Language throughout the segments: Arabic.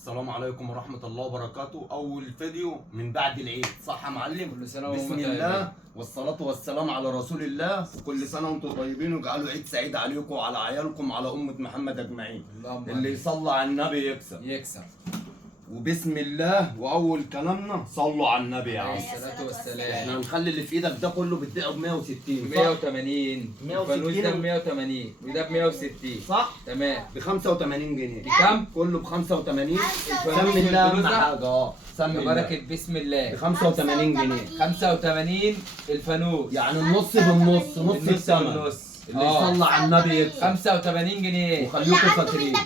السلام عليكم ورحمة الله وبركاته. أول فيديو من بعد العيد، صح يا معلم؟ كل سنة بسم وانتم الله طيبين. والصلاة والسلام على رسول الله، وكل سنة وأنتم طيبين وجعلوا عيد سعيد عليكم وعلى عيالكم وعلى أمة محمد أجمعين. اللهم اللي يصلى على النبي يكسب. يكسب. وبسم الله، وأول كلامنا صلوا على النبي يا عم. عليه الصلاة والسلام. احنا هنخلي اللي في إيدك ده كله بتبيعه ب 160 صح؟ 180. 160 الفانوس ده ب 180 وده ب 160. صح؟ تمام. ب 85 جنيه. بكام؟ كله ب 85. الفانوس سمي الله أهم والبلوزة؟ حاجة. سمي الله. بركة بسم الله. ب 85 جنيه. 85 الفانوس. يعني النص بالنص، نص النص الثمن. بالنص. اللي يصلى على النبي يكسب. 85 جنيه. وخليكم فاكرين،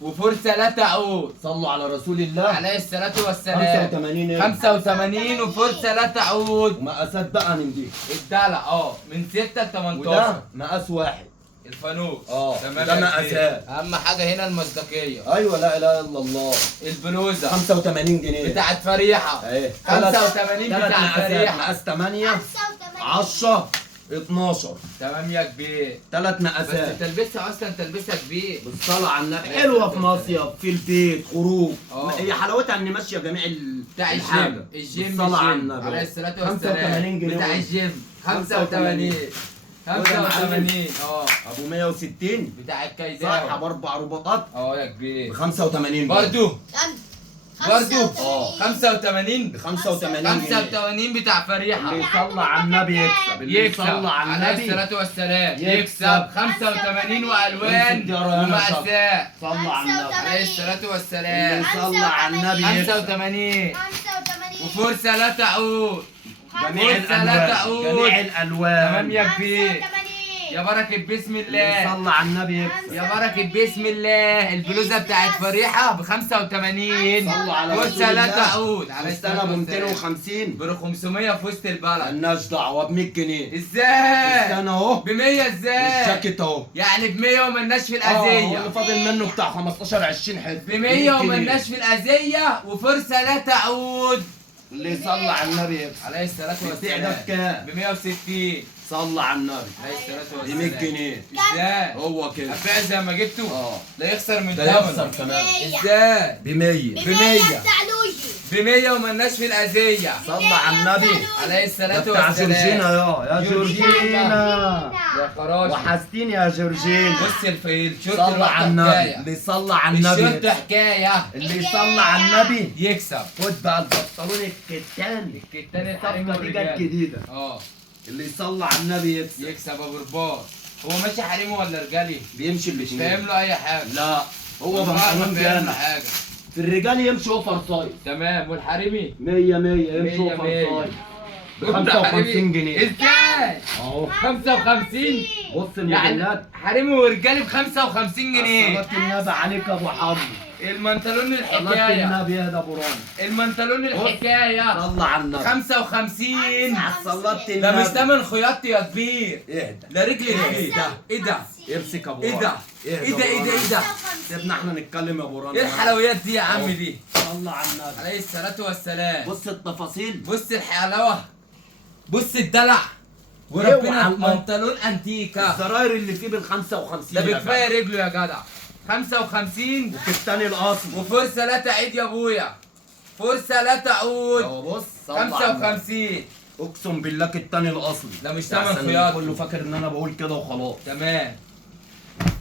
وفرصة لا تعود. صلوا على رسول الله. عليه الصلاة والسلام. 85 إيه؟ 85 وفرصة لا تعود. ومقاسات بقى من دي. الدلع من 6 ل 18. وده مقاس واحد. الفانوس. تمام. ده مقاسات. اهم حاجه هنا المصداقيه. ايوه، لا اله الا الله. البلوزه 85 جنيه بتاعت فريحه. اهي 85 بتاعت فريحه. مقاس 8 10 12. تمام يا كبير. ثلاث بس مقاسات. تلبسها اصلا تلبسها كبير. بالصلاة على النبي حلوة في مصيف، في البيت، خروج. اه. هي حلاوتها ان ماشية جميع بتاع الحاجة. الجيم بالصلاة على الجيم النبي. عليه الصلاه 85 والسلام. جنيه بتاع الجيم 85. 85 ابو 160 بتاع صح، الكيداوي. باربع رباطات يا ب كبير. 85 برضو 85 ب 85 جنيه. 85 بتاع فريحه. اللي يصلى على النبي يكسب. اللي يكسب يصلى على عليه النبي الصلاة والسلام. يكسب. يكسب 85 والوان يمسك يا ريان ومأساة. صلى على النبي. عليه الصلاة اللي والسلام. يصلى على النبي يكسب. 85 وفرصة لا تعود. جميع فرصة لا الالوان، تعود. جميع الالوان. تمام يا كبير. يا بركة بسم اللي الله. يصلى على النبي يكسب. يا بركة بسم الله. البلوزة بتاعت فريحة ب 85. صلوا على رسول فرصة لا الله. تعود. عليه السنة الصلاة ب والسلام. 250 ب 500 في وسط البلد. مالناش دعوة، ب 100 جنيه. ازاي؟ السنة اهو. ب 100 ازاي؟ والجاكيت اهو. يعني ب 100 وملناش في هو الأذية. اللي فاضل منه بتاع 15 20 حته. ب 100 وملناش في الأذية وفرصة لا تعود. اللي يصلى على النبي يكسب. عليه الصلاة البيع ده والسلام. بكام؟ ب 160. صلى على النبي. عليه الصلاة ب والسلام. 100 جنيه. ازاي؟ هو كده. أبيع زي ما جبته؟ لا يخسر من ده ثمنه. يخسر كمان. ازاي؟ ب 100. ب 100. ب 100 وملناش في الأذية. صلى على النبي. عليه الصلاة ده بتاع والسلام. جورجينا يا جورجينا. يا خراج. وحشتين يا جورجينا. بص الشورت صلى لوحده على النبي. حكاية. اللي يصلى على النبي الشورت يكسب. حكاية. اللي يصلى على النبي يكسب. خد بقى البنطلون الكتان. الكتان الحريمي الصفقة دي جت والرجال. جديدة. اللي يصلى على النبي يكسب. يكسب ابو رباط. هو ماشي حريمي ولا رجالي؟ بيمشي مش الاثنين. فاهم له اي حاجه. لا، هو والله ما بنطلون فاهم له جامد. حاجه. في الرجال يمشي اوفر سايز. تمام. والحريمي 100 100 100 يمشي اوفر 100. سايز. ب 55 جنيه. ازاي؟ اهو 55. بص يعني الموديلات. حريمي ورجالي ب 55 جنيه. صلاة النبي عليك يا ابو حمو. المنطلون صلاة الحكايه. النبي يا ده ابو رامي. المنطلون الحكايه صلى على النبي. 55. صلاة النبي. ده مش تمن خياطتي يا كبير. اهدى. ده رجل ايه ده؟ ايه ده؟ امسك ابو ايه رامي. ده؟ ايه ده؟ ايه ده؟ ايه ده؟ سيبنا احنا نتكلم يا ابو رامي. ايه الحلويات دي يا عم دي؟ صلى على النبي. عليه الصلاة والسلام. بص التفاصيل. بص الحلاوة. بص الدلع. وربنا اوعى. بنطلون انتيكا. الزراير اللي فيه بال 55. ده بكفايه رجله يا جدع. 55 الكتاني الاصلي. وفرصة لا تعيد يا ابويا. فرصة لا تعود. اهو بص. صلى على النبي. 55. اقسم بالله التاني الاصلي. ده مش ده تمن عشان خياطة. كله فاكر ان انا بقول كده وخلاص. تمام.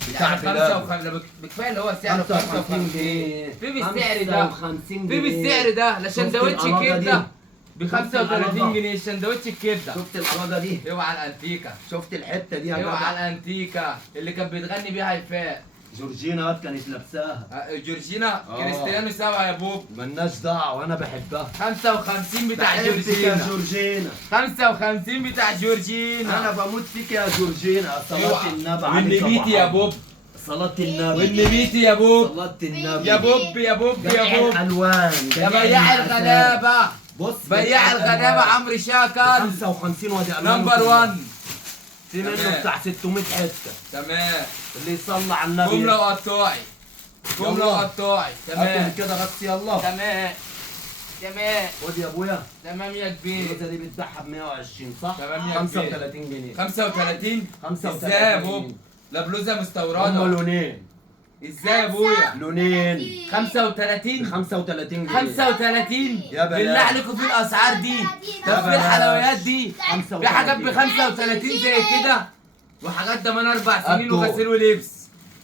بتاع يعني بلاد. 55 ده بكفايه اللي هو سعره 55 جنيه. في بالسعر ده. 55 في جنيه. بالسعر ده. لا شفت سندوتش القلاجة دي؟ كبده ب شفت القلاجة؟ 35 جنيه سندوتش الكبده. شفت القلاجة دي؟ اوعى الانتيكا. شفت الحتة دي يا اوعى جدع؟ الانتيكا اللي كانت بتغني بيها هيفاء. جورجينا كانت لابساها. جورجينا كريستيانو سوا يا بوب. ملناش دعوة انا بحبها. 55 بتاع بحبك يا جورجينا. جورجينا. 55 بتاع جورجينا. انا بموت فيك يا جورجينا. صلاة اوعى. النبي عليك والنبيتي يا محمد. بوب. صلاة النبي. والنبيتي يا بوب. صلاة النبي. يا بوب يا بوب يا جميع بوب. الالوان. يا بياع الغلابه. بص بياع الغلابه عمرو شاكر 55 وادي نمبر 1. في منه تمام. بتاع 600 حته. تمام. اللي يصلى على النبي. جمله وقطاعي. جمله يلا. وقطاعي. تمام تمام. كده بس يلا. تمام. تمام. خد يا ابويا. تمام يا كبير. البلوزه دي بتبيعها ب 120 صح؟ تمام يا 35 جنيه. 35. 35 ازاي يا بوب؟ جنيه. لا بلوزه هم مستورده. لونين. ازاي يا ابويا؟ لونين 35 35 جنيه 35 يا بلاش. بالله عليكم في الاسعار دي؟ طب في بلاش. الحلويات دي؟ في 35. حاجات ب 35 زي كده وحاجات ضمان 4 سنين أبدو. وغسيل ولبس.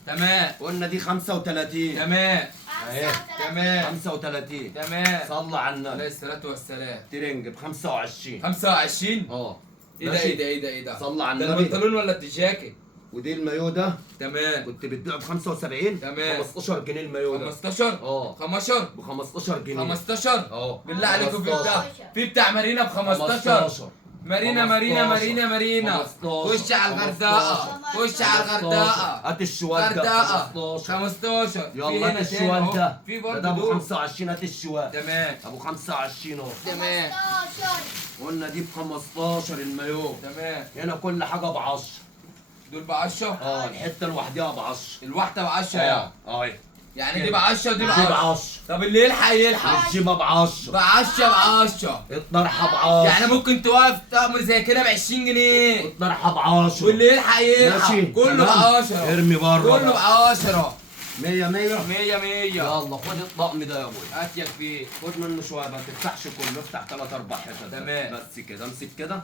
تمام قلنا دي 35 تمام اهي تمام 35 تمام. صلى على عليه النبي. الصلاة والسلام. ترنج ب 25 25 اه ايه ده ماشي. ايه ده ايه ده ايه ده؟ صلى على ده النبي. البنطلون ولا الجاكيت؟ ودي المايو ده تمام كنت بتبيعه ب 75 تمام. 15 جنيه المايو ده 15 اه 15 ب 15 جنيه 15 اه بالله عليكم في 15. بتاع في بتاع مارينا ب 15 مارينا مارينا 15. مارينا مارينا 15. خش على الغردقه خش على الغردقه هات الشوال ده غردقه 15 15 في يلا هنا هات تاني الشوال أهو. ده في ده برضه ابو دول 25 هات الشوال تمام ابو 25 اهو تمام قلنا دي ب 15 المايو تمام هنا كل حاجه ب 10 دول ب 10 اه الحته لوحدها ب 10 الواحده ب 10 يعني اه يعني دي ب 10 ودي ب دي ب 10 10 طب اللي يلحق يلحق الجيبه ب 10 ب 10 ب 10 الطرحه ب 10 يعني ممكن توقف طقم زي كده ب 20 جنيه الطرحه ب 10 واللي يلحق يلحق ماشي كله ب تمام. 10 ارمي بره كله ب بقى. 10 100 100 100 100 يلا خد الطقم ده يا ابويا هات يا كبير خد منه شويه ما تفتحش كله افتح 3 4 حتت تمام. بس كده امسك كده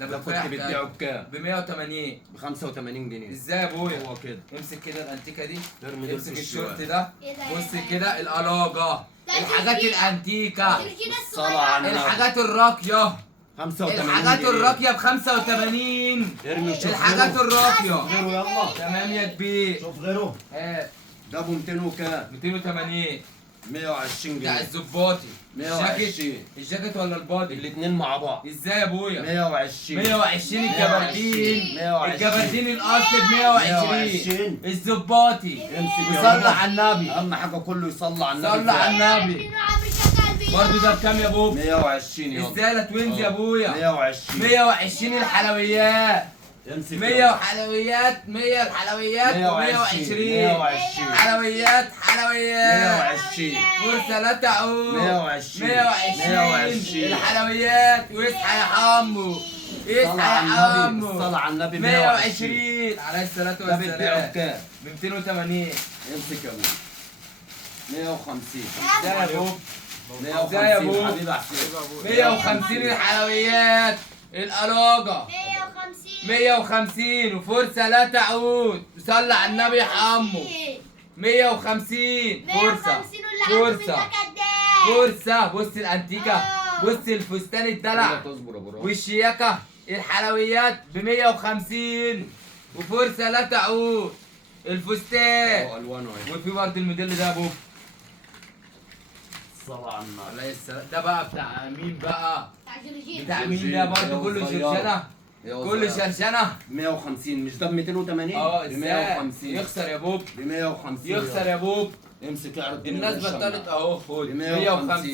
ده ده كنت بتبيع بتبيعه بكام؟ ب 180 ب 85 جنيه ازاي يا ابويا؟ هو كده امسك كده الانتيكه دي ارمي دول امسك في الشورت الشوال ده بص كده القلاجه الحاجات الانتيكه الصلاة على النبي الحاجات الراقيه 85 الحاجات جنيه. الراقيه ب 85 ارمي وشوف الحاجات غيره. الراقيه غيره يلا تمام يا كبير شوف غيره ها ده ابو 200 وكام؟ 280 120 بتاع جنيه الزباطي 120. الجاكيت ولا البادي الاثنين مع بعض ازاي يا ابويا 120 120 الجبردين 120. الجبردين الاصل ب 120 120. الزباطي امسك يا وصلى بابا. على النبي اهم حاجه كله يصلي على النبي صلى على النبي برضه ده بكام يا بوب 120 يلا ازاي لا توينز يا ابويا 120 120 الحلويات امسك 100 وحلويات 100 الحلويات 120 120 حلويات حلويات 120 فرصة لا تعود 120 120 الحلويات واصحى يا حمو اصحى يا حمو الصلاة على النبي 120 عليه الصلاة ده بتبيعه والسلام بكام؟ ب 280 امسك يا ابوي 150 ازاي يا بوب 150 حبيبي حسين 150 الحلويات القلاجة 150 وفرصة لا تعود صلى على النبي يا حمو 150 فرصة فرصة بص الانتيكة بص الفستان الدلع تصبر يا ابو راجل. والشياكة الحلويات ب 150 وفرصة لا تعود الفستان اهو الوانه اهي وفي برضه الموديل ده يا بوب الصلاة على النبي عليه السلام ده بقى بتاع مين بقى؟ بتاع مين جورجين. ده برضه يا كله صغيرة. شرشنة يا كله صغيرة. شرشنة 150 مش ده ب 280 اه ب ازاي 150 يخسر يا بوب ب 150 يخسر يا بوب امسك اعرض الناس بطلت اهو خد ب 150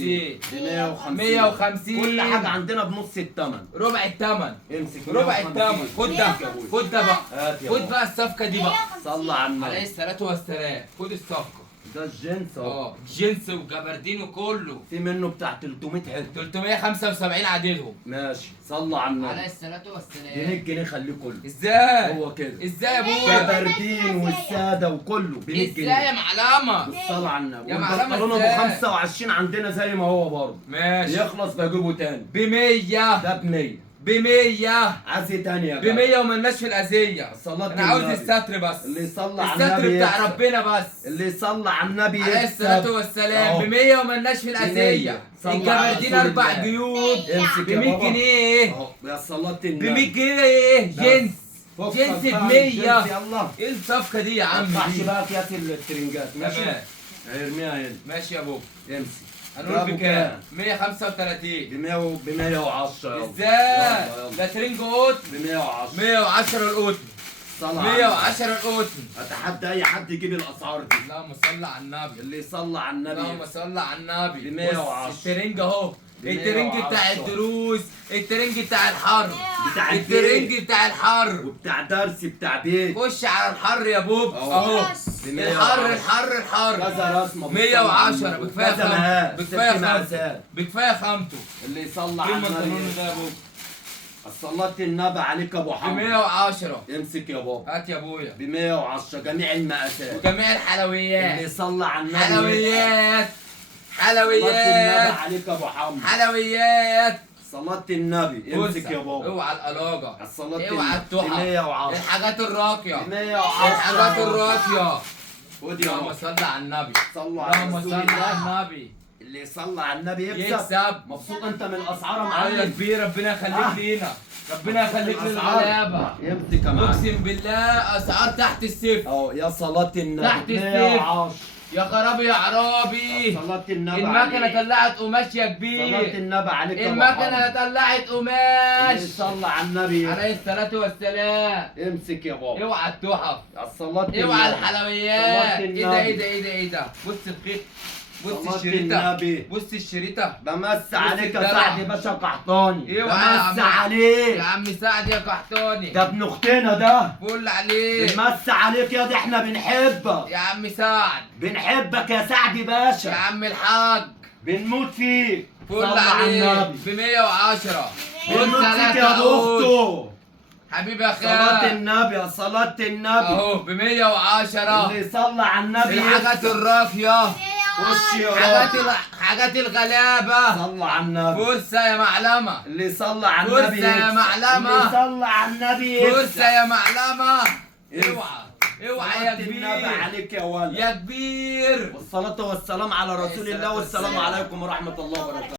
ب 150 150 كل حاجة عندنا بنص الثمن ربع الثمن امسك ربع 150. الثمن خد ده امسك يا أبوي. خد ده بقى هات يا خد بابا. بقى الصفقة دي بقى صلى على عليه النبي الصلاة والسلام خد الصفقة ده الجنس اهو اه جنس وجبردين وكله في منه بتاع 300 حته 375 عددهم ماشي صلى على عليه النبي الصلاة جنيه والسلام الجنيه خليه كله ازاي هو كده ازاي يا ابويا جبردين والساده وكله ب 100 ازاي يا جنيه معلمة بالصلاة على النبي يا معلمة والبنطلون ابو ازاي؟ 25 عندنا زي ما هو برضه ماشي يخلص بجيبه تاني ب 100 ده ب 100 ب 100 عايز ايه تاني يا ب بابا؟ 100 ومالناش في الأذية صلاة انا عاوز النبي. الستر بس اللي يصلي على الستر النبي بتاع يكسب. ربنا بس اللي يصلي على النبي عليه يكسب. الصلاة والسلام أهو. ب 100 ومالناش في الأذية صلى على الجبردين رسول 4 الله. جيوب امسك ب يا 100 بابا. جنيه اهو يا صلاة ب النبي 100 جنيه جنس فكك جنس بقى ب من 100 الجنس، يلا ايه الصفقة دي يا ما عم تفتحش دي بقى اكياس الترنجات ماشي تمام ارميها هنا ماشي يا بابا امسك هنقول بكام 135 ب 110 يلا ازاي يلا. ده ترنج قطن ب 110 110 القطن صلى على النبي. 110 القطن اتحدى اي حد يجيب الاسعار دي اللهم صل على النبي اللي يصلى على النبي اللهم صل على النبي ب 110. بص الترنج اهو ب الترنج بتاع 110. الدروس الترنج بتاع الحر بتاع الترنج البيت بتاع الحر وبتاع درس بتاع بيت خش على الحر يا بوب أهو. اهو ب الحر 110. الحر الحر كذا رسمه 110 بكفايه كذا خامته مقاس بكفايه ست خامته مقاسات بكفايه خامته اللي يصلى ايه على المنطلون النبي ده يا بوب صلاة النبي عليك يا ابو ب حمد. 110. امسك يا بابا. هات يا ابويا. ب 110 جميع المقاسات. وجميع الحلويات. اللي يصلي على النبي. حلويات صلاة النبي حلويات عليك يا ابو حمد. حلويات. صلاة النبي امسك فرصة. يا بابا. اوعى القلاجة، الصلاة اوعى التحف، 110. الحاجات الراقية، 110. الحاجات الراقية. خد يا اللهم بابا. صل على النبي. صلوا على اللهم رسول صل على الله. النبي. اللي يصلي على النبي يكسب. يكسب. مبسوط انت من الاسعار يا يا معلم؟ كبير، ربنا يخليك لينا، ربنا يخليك الأسعار. للغلابة. يمسك يا معلم. اقسم بالله اسعار تحت الصفر. اهو يا صلاة النبي. تحت 110. يا خرابي يا عرابي. صلاة النبي المكنة عليك. طلعت قماش يا صلاة كبير. النبي عليك يا أبو المكنة حمد. طلعت اللي قماش. يصلي على النبي عليه الصلاة والسلام. امسك يا بابا. اوعى التحف، الصلاة اوعى النبي. الحلويات. صلاة ايه ده ايه ده ايه ده ايه ده؟ بص الخيط، بص صلاة الشريطة، النبي. بص الشريطة. بمس عليك يا الدلع. سعد باشا قحطاني. اوعى يا بمس عم. عليك. يا عم سعد يا قحطاني. ده ابن اختنا ده. فل عليك بنمس عليك يا دي، احنا بنحبك. يا عم سعد. بنحبك يا سعد يا باشا. عم الحاج. بنموت فيك. فل صل على عليك النبي. ب 110. بنموت فيك يا اخته. حبيبي يا صلاة خال. النبي يا صلاة النبي. اهو ب 110. اللي يصلي على النبي الحاجات يكسب. الراقية، خش يا حاجات رب. حاجات الغلابة. صلى على النبي. فرصة يا معلمة. اللي يصلي على فرصة النبي يا يكسب. معلمة. اللي يصلي على النبي يكسب. فرصة يا معلمة. يكسب. اوعى اوعى يا صلاة النبي كبير، عليك يا ولد. يا كبير. والصلاة والسلام على رسول الله، والسلام عليكم ورحمة الله وبركاته.